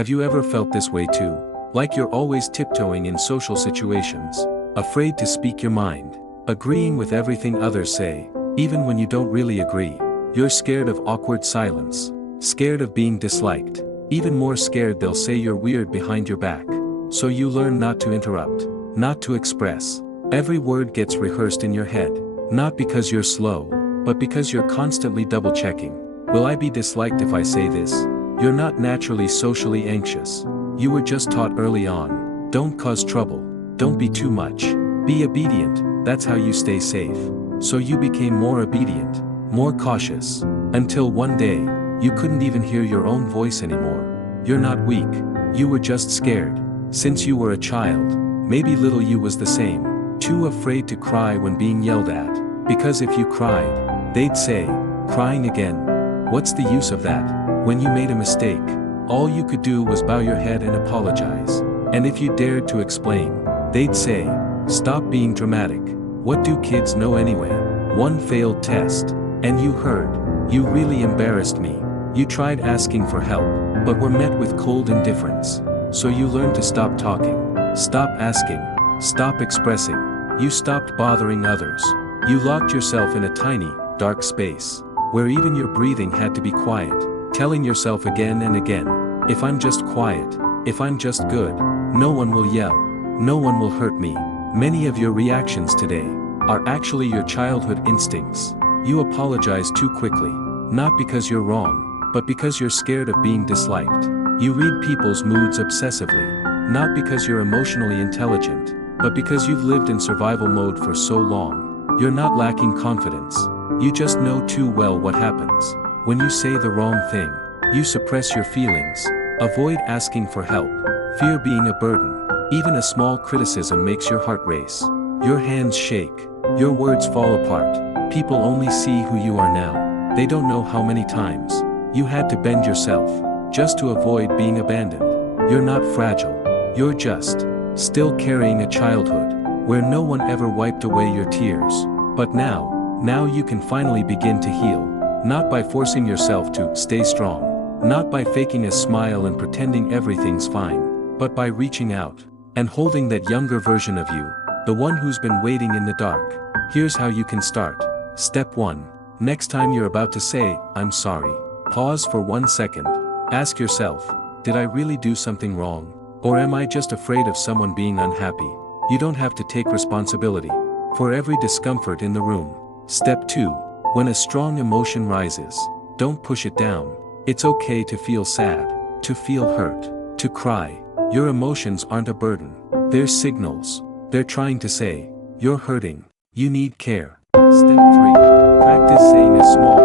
Have you ever felt this way too? Like you're always tiptoeing in social situations, afraid to speak your mind, agreeing with everything others say, even when you don't really agree. You're scared of awkward silence, scared of being disliked, even more scared they'll say you're weird behind your back. So you learn not to interrupt, not to express. Every word gets rehearsed in your head, not because you're slow, but because you're constantly double-checking. Will I be disliked if I say this? You're not naturally socially anxious. You were just taught early on, don't cause trouble, don't be too much, be obedient, that's how you stay safe. So you became more obedient, more cautious, until one day, you couldn't even hear your own voice anymore. You're not weak, you were just scared. Since you were a child, maybe little you was the same, too afraid to cry when being yelled at, because if you cried, they'd say, crying again. What's the use of that? When you made a mistake, all you could do was bow your head and apologize. And if you dared to explain, they'd say, stop being dramatic. What do kids know anyway? One failed test. And you heard, you really embarrassed me. You tried asking for help, but were met with cold indifference. So you learned to stop talking, stop asking, stop expressing. You stopped bothering others. You locked yourself in a tiny, dark space, where even your breathing had to be quiet, telling yourself again and again, if I'm just quiet, if I'm just good, no one will yell, no one will hurt me. Many of your reactions today are actually your childhood instincts. You apologize too quickly, not because you're wrong, but because you're scared of being disliked. You read people's moods obsessively, not because you're emotionally intelligent, but because you've lived in survival mode for so long. You're not lacking confidence. You just know too well what happens. When you say the wrong thing, you suppress your feelings, avoid asking for help, fear being a burden. Even a small criticism makes your heart race. Your hands shake, your words fall apart. People only see who you are now. They don't know how many times you had to bend yourself just to avoid being abandoned. You're not fragile. You're just still carrying a childhood where no one ever wiped away your tears. But now you can finally begin to heal. Not by forcing yourself to stay strong, not by faking a smile and pretending everything's fine, but by reaching out and holding that younger version of you, the one who's been waiting in the dark. Here's how you can start. Step 1. Next time you're about to say, I'm sorry, pause for 1 second. Ask yourself, did I really do something wrong? Or am I just afraid of someone being unhappy? You don't have to take responsibility for every discomfort in the room. Step 2. When a strong emotion rises, don't push it down. It's okay to feel sad, to feel hurt, to cry. Your emotions aren't a burden. They're signals. They're trying to say, you're hurting, you need care. Step 3. Practice saying a small,